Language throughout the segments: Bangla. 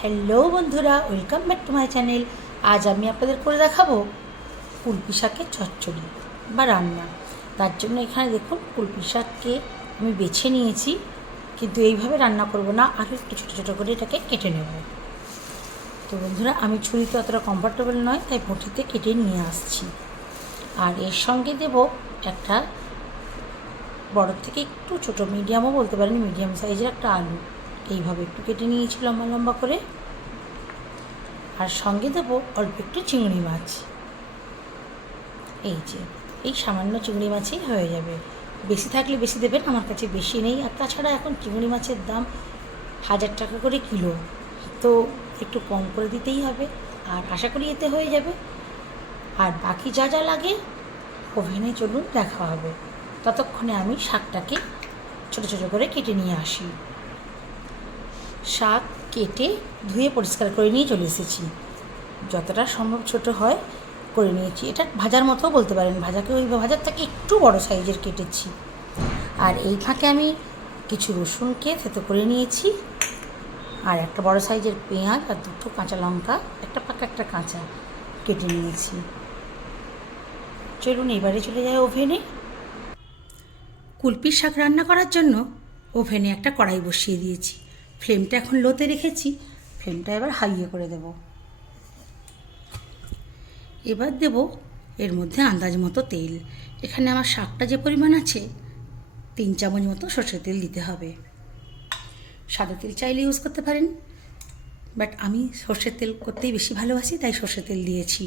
হ্যালো বন্ধুরা, welcome back to my channel. আজ আমি আপনাদের করে দেখাবো কুলপি শাকের চচ্চড়ি বা রান্না। তার জন্য এখানে দেখুন কুলপি শাককে আমি বেছে নিয়েছি, কিন্তু এইভাবে রান্না করব না, আরও একটু ছোটো ছোটো করে এটাকে কেটে নেব। তো বন্ধুরা, আমি ছুরিতে অতটা কমফর্টেবল নয়, তাই বটিতে কেটে নিয়ে আসছি। আর এর সঙ্গে দেব একটা বড় থেকে একটু ছোটো, মিডিয়ামও বলতে পারেন, মিডিয়াম সাইজের একটা আলু এইভাবে একটু কেটে নিয়েছি লম্বা লম্বা করে। আর সঙ্গে দেবো অল্প একটু চিংড়ি মাছ। এই সামান্য চিংড়ি মাছেই হয়ে যাবে, বেশি থাকলে বেশি দেবেন, আমার কাছে বেশি নেই। আর তাছাড়া এখন চিংড়ি মাছের দাম 1000 টাকা করে কিলো, তো একটু কম করে দিতেই হবে। আর আশা করি এতে হয়ে যাবে। আর বাকি যা যা লাগে ওভেনে চলুন দেখা হবে। ততক্ষণে আমি শাকটাকে ছোটো ছোটো করে কেটে নিয়ে আসি। শাক কেটে ধুয়ে পরিষ্কার করে নিয়ে চলে এসেছি, যতটা সম্ভব ছোট হয় করে নিয়েছি। এটা ভাজার মতো বলতে পারেন, ভাজার থেকে একটু বড় সাইজের কেটেছি। আর এই ফাঁকে আমি কিছু রসুনকে থেতো করে নিয়েছি, আর একটা বড় সাইজের পেঁয়াজ আর দুটো কাঁচা লঙ্কা, একটা পাকা একটা কাঁচা কেটে নিয়েছি। চলুন এবারে চলে যায় ওভেনে। কুলপির শাক রান্না করার জন্য ওভেনে একটা কড়াই বসিয়ে দিয়েছি। ফ্লেমটা এখন লোতে রেখেছি, ফ্লেমটা এবার হাইয়ে করে দেব। এবার দেব এর মধ্যে আন্দাজ মতো তেল। এখানে আমার শাকটা যে পরিমাণ আছে 3 চামচ মতো সর্ষের তেল দিতে হবে। সাদা তেল চাইলে ইউজ করতে পারেন, বাট আমি সর্ষের তেল করতেই বেশি ভালোবাসি, তাই সর্ষের তেল দিয়েছি।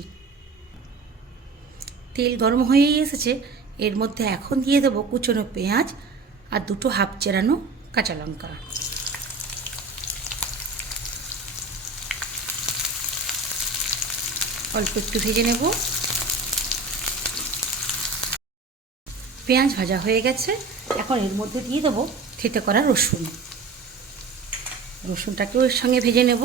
তেল গরম হয়েই এসেছে, এর মধ্যে এখন দিয়ে দেবো কুচনো পেঁয়াজ আর দুটো হাফ চেরানো কাঁচা লঙ্কা। অল্প একটু ভেজে নেব। পেঁয়াজ ভাজা হয়ে গেছে, এখন এর মধ্যে দিয়ে দেবো থেতে করা রসুন। রসুনটাকেও এর সঙ্গে ভেজে নেব।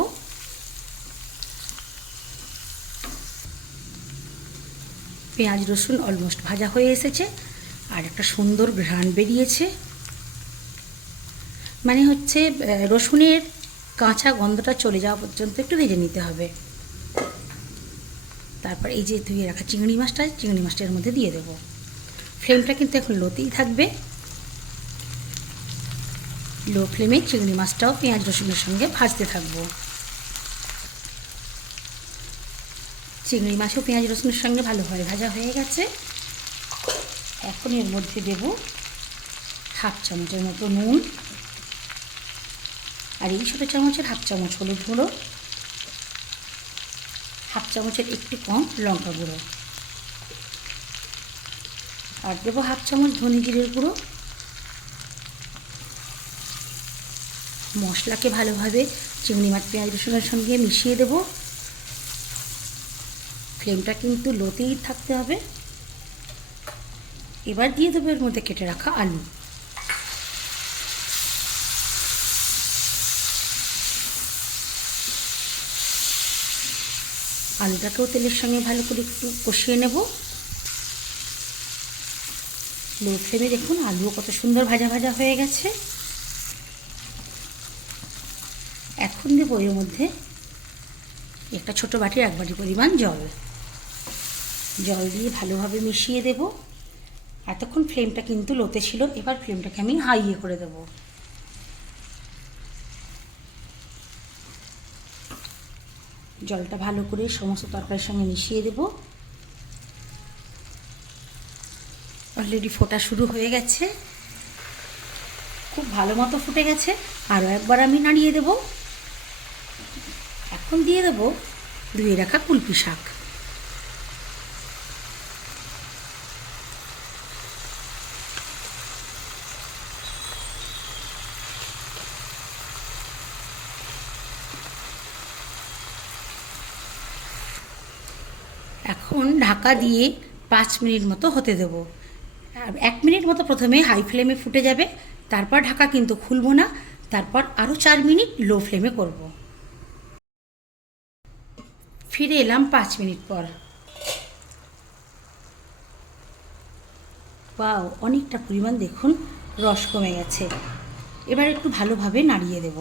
পেঁয়াজ রসুন অলমোস্ট ভাজা হয়ে এসেছে, আর একটা সুন্দর ঘ্রাণ বেরিয়েছে। মানে হচ্ছে রসুনের কাঁচা গন্ধটা চলে যাওয়া পর্যন্ত একটু ভেজে নিতে হবে। তারপর এই যে ধুয়ে রাখা চিংড়ি মাছটা এর মধ্যে দিয়ে দেবো। ফ্লেমটা কিন্তু এখন লোতেই থাকবে। লো ফ্লেমে চিংড়ি মাছটাও পেঁয়াজ রসুনের সঙ্গে ভাজতে থাকবো। চিংড়ি মাছও পেঁয়াজ রসুনের সঙ্গে ভালোভাবে ভাজা হয়ে গেছে। এখন এর মধ্যে দেব হাফ চামচের মতো নুন, আর এই ছোটো চামচের হাফ চামচ হলুদ গুঁড়ো, হাফ চামচের একটু কম লঙ্কা গুঁড়ো, আর দেবো হাফ চামচ ধনে জিরের গুঁড়ো। মশলাকে ভালোভাবে চিংড়ি মাছ পেঁয়াজ রসুনের সঙ্গে মিশিয়ে দেব। ফ্লেমটা কিন্তু লোতেই থাকতে হবে। এবার দিয়ে দেবো এর মধ্যে কেটে রাখা আলু। আলুটাকেও তেলের সঙ্গে ভালো করে একটু কষিয়ে নেব। লো ফ্লেমে দেখুন আলুও কত সুন্দর ভাজা ভাজা হয়ে গেছে। এখন দেবো এর মধ্যে একটা ছোটো বাটির 1 বাটি পরিমাণ জল দিয়ে ভালোভাবে মিশিয়ে দেব। এতক্ষণ ফ্লেমটা কিন্তু লোতে ছিল, এবার ফ্লেমটাকে আমি হাইয়ে করে দেব। জলটা ভালো করে সমস্ত তরকারির সঙ্গে মিশিয়ে দেব। অলরেডি ফোটা শুরু হয়ে গেছে, খুব ভালো মতো ফুটে গেছে। আরও একবার আমি নাড়িয়ে দেব। এখন দিয়ে দেব ধুয়ে রাখা কুলপি শাক। এখন ঢাকা দিয়ে 5 মিনিট মতো হতে দেবো। 1 মিনিট মতো প্রথমে হাই ফ্লেমে ফুটে যাবে, তারপর ঢাকা কিন্তু খুলবো না, তারপর আরও 4 মিনিট লো ফ্লেমে করব। ফিরে এলাম 5 মিনিট পর। বাও, অনেকটা পরিমাণ দেখুন রস কমে গেছে। এবার একটু ভালোভাবে নাড়িয়ে দেব।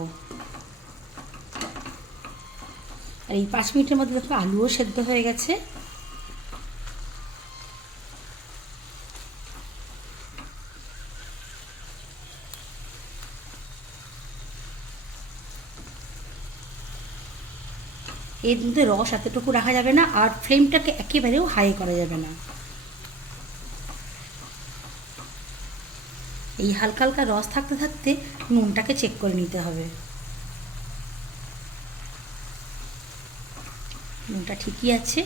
আর এই 5 মিনিটের মধ্যে দেখো আলুও সেদ্ধ হয়ে গেছে। এর মধ্যে রস এতটুকু রাখা যাবে না, আর ফ্লেমটাকে একেবারেও হাই করা যাবে না। এই হালকা হালকা রস থাকতে থাকতে নুনটাকে চেক করে নিতে হবে। নুনটা ঠিকই আছে।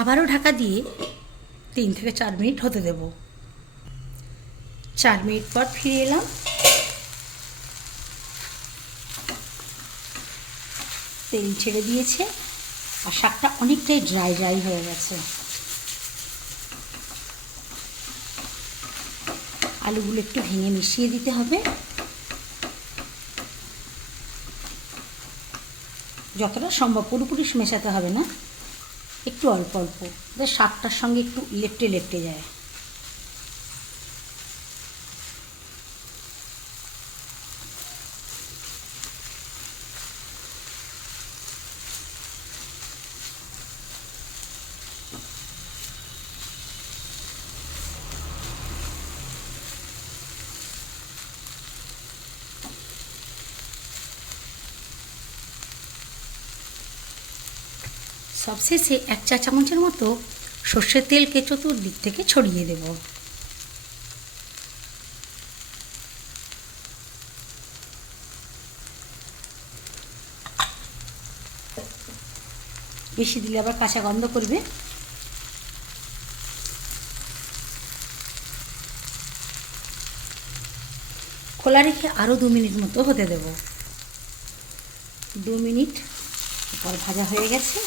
আবারও ঢাকা দিয়ে 3 থেকে 4 মিনিট হতে দেব। 4 মিনিট পর ফিরে এলাম। তেল ছেড়ে দিয়েছে আর শাকটা অনেকটাই ড্রাই ড্রাই হয়ে গেছে। আলুগুলো একটু ভেঙে মিশিয়ে দিতে হবে। যতটা সম্ভব পুরোপুরি মেশাতে হবে না, একটু অল্প অল্প, যাতে শাকটার সঙ্গে একটু লেপটে লেপটে যায়। সবশেষে 1 চা চামচের মতো সর্ষের তেলকে চতুর্দিক থেকে ছড়িয়ে দেব। বেশি দিলে আবার কাঁচা গন্ধ করবে। খোলা রেখে আরও 2 মিনিট মতো হতে দেব। 2 মিনিট পর ভাজা হয়ে গেছে।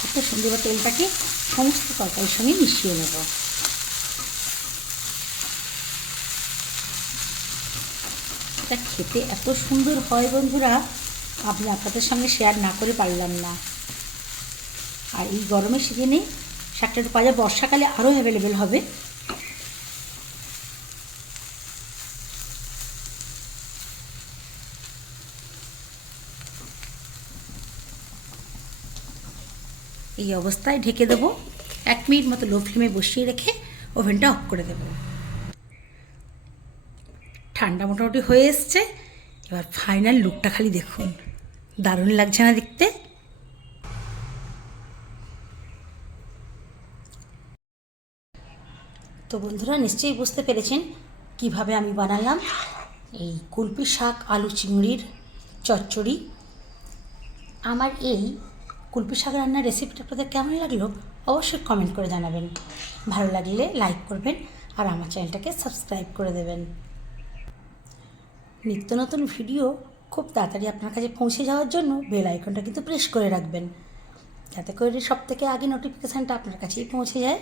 কত সুন্দর তেলটাকে সমস্ত তরকারির সঙ্গে মিশিয়ে নেব। এটা খেতে এত সুন্দর হয় বন্ধুরা, আমি আপনাদের সঙ্গে শেয়ার না করে পারলাম না। আর এই গরমের সিজনে শাকটা একটু পাওয়া যায়, বর্ষাকালে আরও অ্যাভেলেবেল হবে। এই অবস্থায় ঢেকে দেবো। 1 মিনিট মতো লো ফ্লেমে বসিয়ে রেখে ওভেনটা অফ করে দেব। ঠান্ডা মোটামুটি হয়ে এসছে। এবার ফাইনাল লুকটা খালি দেখুন, দারুণ লাগছে না দেখতে? তো বন্ধুরা নিশ্চয়ই বুঝতে পেরেছেন কিভাবে আমি বানালাম এই কুলপি শাক আলু চিংড়ির চচ্চড়ি। আমার এই কুলপি শাক রান্নার রেসিপিটা আপনাদের কেমন লাগলো অবশ্যই কমেন্ট করে জানাবেন। ভালো লাগলে লাইক করবেন আর আমার চ্যানেলটাকে সাবস্ক্রাইব করে দেবেন। নিত্য নতুন ভিডিও খুব তাড়াতাড়ি আপনার কাছে পৌঁছে যাওয়ার জন্য বেল আইকনটা কিন্তু প্রেস করে রাখবেন, যাতে করে সব থেকে আগে নোটিফিকেশানটা আপনার কাছেই পৌঁছে যায়।